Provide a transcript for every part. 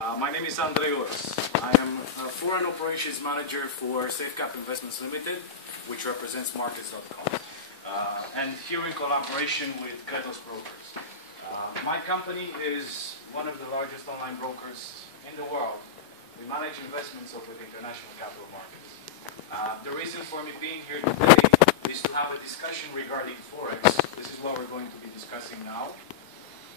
My name is Andreas. I am a Foreign Operations Manager for SafeCap Investments Limited, which represents Markets.com, and here in collaboration with Kretos Brokers. My company is one of the largest online brokers in the world. We manage investments over the international capital markets. The reason for me being here today is to have a discussion regarding Forex. This is what we're going to be discussing now.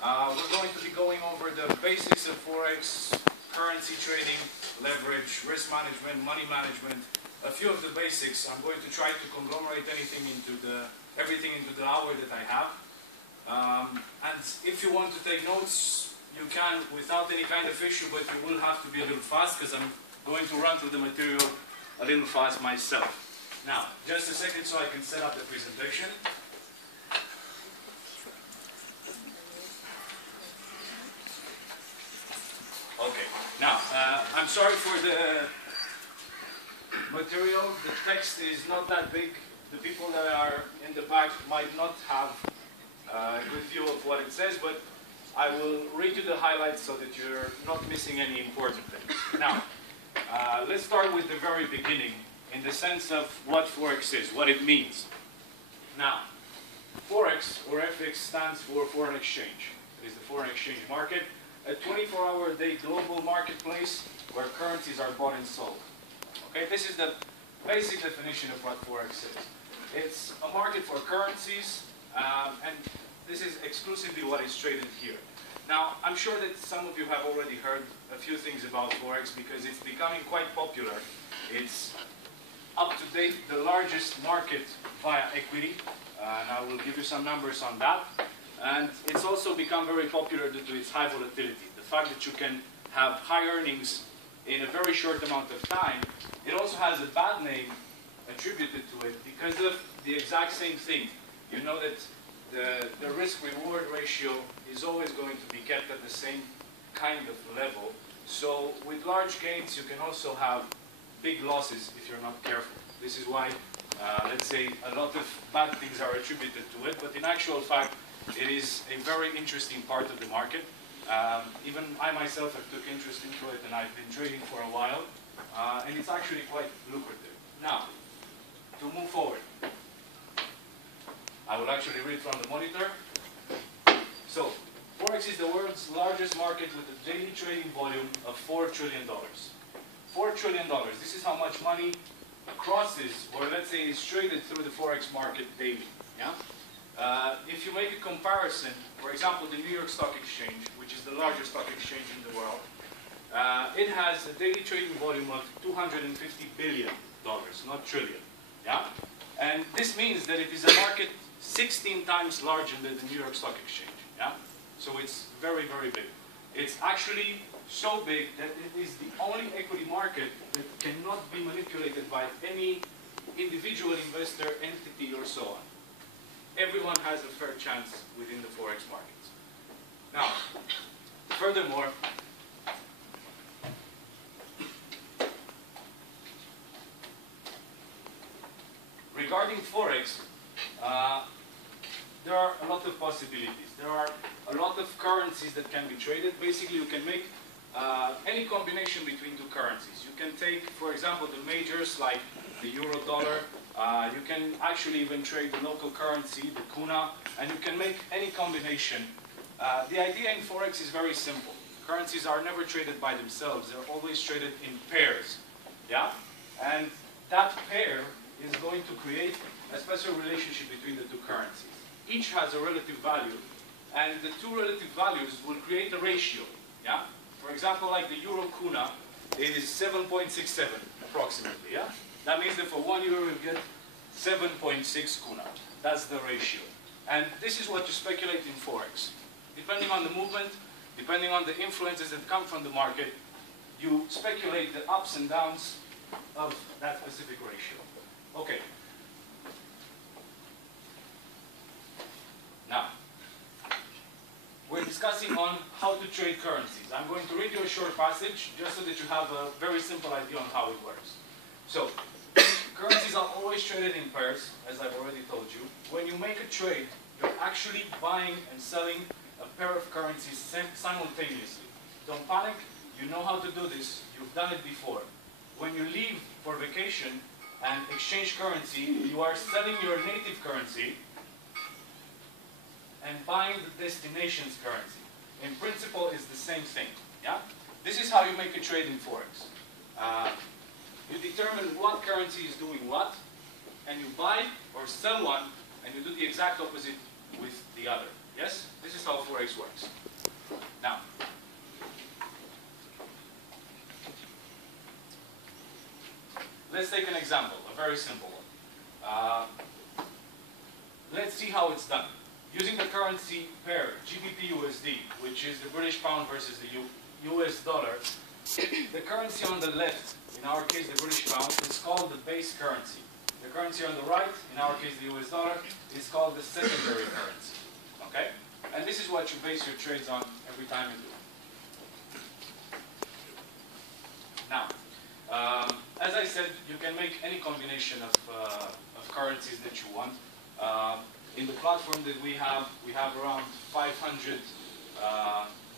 We're going to be going over the basics of Forex, currency trading, leverage, risk management, money management, a few of the basics. I'm going to try to conglomerate everything into the hour that I have. And if you want to take notes, you can without any kind of issue, but you will have to be a little fast because I'm going to run through the material a little fast myself. Now, just a second so I can set up the presentation. Okay, now, I'm sorry for the material. The text is not that big. The people that are in the back might not have a good view of what it says, but I will read you the highlights so that you're not missing any important things. Now, let's start with the very beginning in the sense of what Forex is, what it means. Now, Forex, or FX, stands for foreign exchange. It is the foreign exchange market, a 24-hour-a-day global marketplace where currencies are bought and sold. Okay, this is the basic definition of what Forex is. It's a market for currencies, and this is exclusively what is traded here. Now, I'm sure that some of you have already heard a few things about Forex because it's becoming quite popular. It's up to date the largest market via equity, and I will give you some numbers on that. And it's also become very popular due to its high volatility. The fact that you can have high earnings in a very short amount of time. It also has a bad name attributed to it because of the exact same thing. You know that the risk-reward ratio is always going to be kept at the same kind of level. So with large gains, you can also have big losses if you're not careful. This is why, let's say, a lot of bad things are attributed to it. But in actual fact, it is a very interesting part of the market. Even I myself have took interest into it, and I've been trading for a while. And it's actually quite lucrative. Now, to move forward, I will actually read from the monitor. So, Forex is the world's largest market with a daily trading volume of $4 trillion. $4 trillion. This is how much money crosses, or let's say is traded through the Forex market daily. Yeah? If you make a comparison, for example, the New York Stock Exchange, which is the largest stock exchange in the world, it has a daily trading volume of $250 billion, not trillion. Yeah? And this means that it is a market 16 times larger than the New York Stock Exchange. Yeah? So it's very, very big. It's actually so big that it is the only equity market that cannot be manipulated by any individual investor, entity, or so on. Everyone has a fair chance within the Forex markets. Now, furthermore, regarding Forex, there are a lot of possibilities. There are a lot of currencies that can be traded. Basically, you can make any combination between two currencies. You can take, for example, the majors like the euro dollar. You can actually even trade the local currency, the kuna, and you can make any combination. The idea in Forex is very simple. Currencies are never traded by themselves. They're always traded in pairs. Yeah? And that pair is going to create a special relationship between the two currencies. Each has a relative value, and the two relative values will create a ratio. Yeah? For example, like the euro kuna is 7.67 approximately. Yeah? That means that for 1 euro you get 7.6 kuna. That's the ratio. And this is what you speculate in Forex. Depending on the movement, depending on the influences that come from the market, you speculate the ups and downs of that specific ratio. Okay. Now, we're discussing on how to trade currencies. I'm going to read you a short passage just so that you have a very simple idea on how it works. So, currencies are always traded in pairs, as I've already told you. When you make a trade, you're actually buying and selling a pair of currencies simultaneously. Don't panic. you know how to do this, you've done it before. When you leave for vacation and exchange currency, you are selling your native currency and buying the destination's currency. In principle, it's the same thing. Yeah? This is how you make a trade in Forex. You determine what currency is doing what, and you buy or sell one, and you do the exact opposite with the other. Yes? This is how Forex works. Now, let's take an example, a very simple one. Let's see how it's done. Using the currency pair GBP-USD, which is the British pound versus the US dollar, the currency on the left, in our case the British pound, is called the base currency. The currency on the right, in our case the US dollar, is called the secondary currency. Okay? And this is what you base your trades on every time you do it. Now, as I said, you can make any combination of currencies that you want. In the platform that we have around 500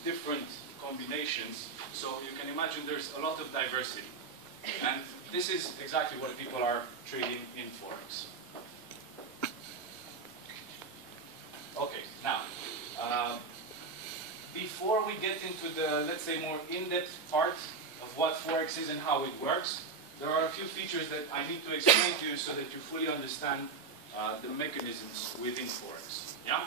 different combinations. So you can imagine there's a lot of diversity. And this is exactly what people are trading in Forex. Okay, now, before we get into the, let's say, more in-depth part of what Forex is and how it works, there are a few features that I need to explain to you so that you fully understand the mechanisms within Forex. Yeah?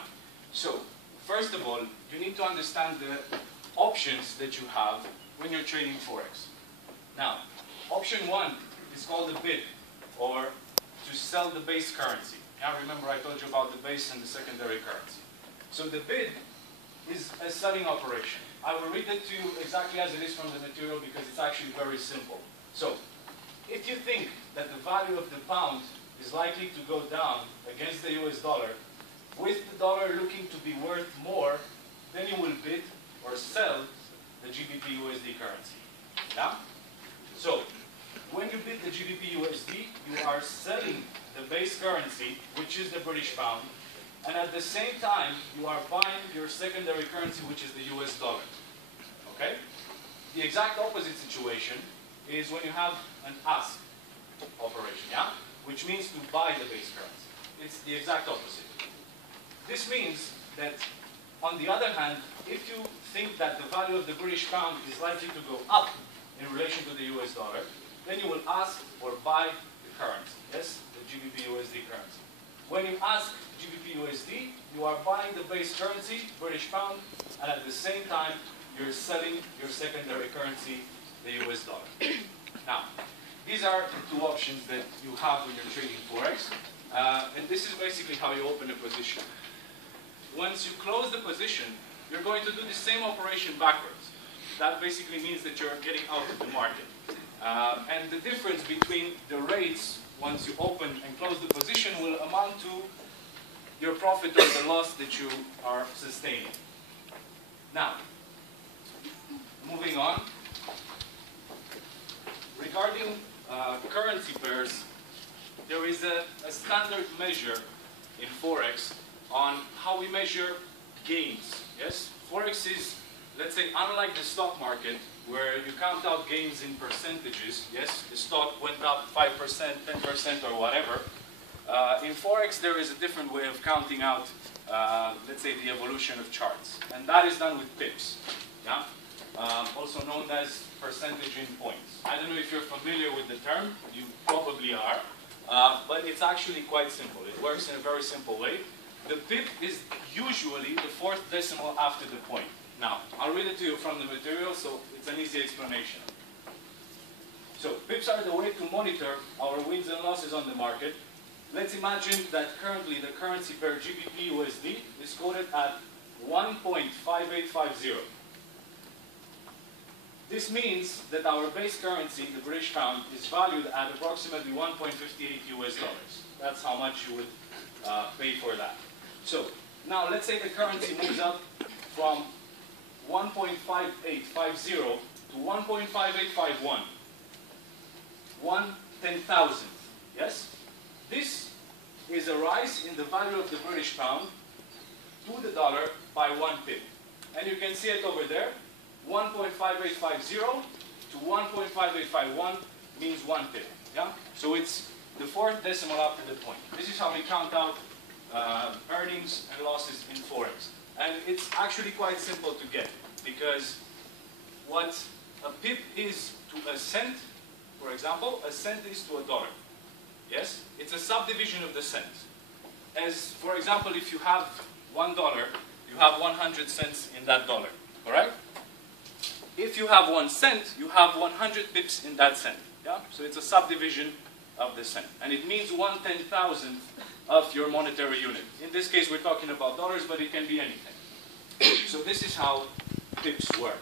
So, first of all, you need to understand the options that you have when you're trading Forex. Now, option one is called the bid, or to sell the base currency. Yeah, remember I told you about the base and the secondary currency. So the bid is a selling operation. I will read it to you exactly as it is from the material because it's actually very simple. So, if you think that the value of the pound is likely to go down against the US dollar, with the dollar looking to be worth more, then you will bid or sell the GBP-USD currency. Yeah? So, when you bid the GBP-USD, you are selling the base currency, which is the British pound, and at the same time, you are buying your secondary currency, which is the US dollar. Okay? The exact opposite situation is when you have an ask operation, yeah? Which means to buy the base currency. It's the exact opposite. This means that, on the other hand, if you think that the value of the British pound is likely to go up in relation to the US dollar, then you will ask or buy the currency, yes? The GBP-USD currency. When you ask GBP-USD, you are buying the base currency, British pound, and at the same time, you're selling your secondary currency, the US dollar. Now, these are the two options that you have when you're trading Forex. And this is basically how you open a position. Once you close the position, you're going to do the same operation backwards. That basically means that you're getting out of the market. And the difference between the rates once you open and close the position will amount to your profit or the loss that you are sustaining. Now, moving on. Regarding currency pairs, there is a standard measure in Forex on how we measure gains. Yes? Forex is, let's say, unlike the stock market, where you count out gains in percentages. Yes, the stock went up 5%, 10%, or whatever. In Forex, there is a different way of counting out, let's say, the evolution of charts. And that is done with pips. Yeah? Also known as percentage in points. I don't know if you're familiar with the term. You probably are. But it's actually quite simple. It works in a very simple way. The pip is usually the fourth decimal after the point. Now, I'll read it to you from the material, so it's an easy explanation. So, pips are the way to monitor our wins and losses on the market. Let's imagine that currently the currency pair GBP-USD is quoted at 1.5850. This means that our base currency, the British pound, is valued at approximately 1.58 US dollars. That's how much you would pay for that. So, now let's say the currency moves up from 1.5850 to 1.5851. 1/10,000. Yes? This is a rise in the value of the British pound to the dollar by 1 pip. And you can see it over there. 1.5850 to 1.5851 means 1 pip. Yeah? So it's the fourth decimal after the point. This is how we count out earnings and losses in Forex. And it's actually quite simple to get, because what a pip is to a cent, for example, a cent is to a dollar. Yes? It's a subdivision of the cent. As, for example, if you have $1, you have 100 cents in that dollar. Correct? If you have 1 cent, you have 100 pips in that cent. Yeah? So it's a subdivision of the cent. And it means 1/10,000th of your monetary unit. In this case, we're talking about dollars, but it can be anything. So this is how pips work.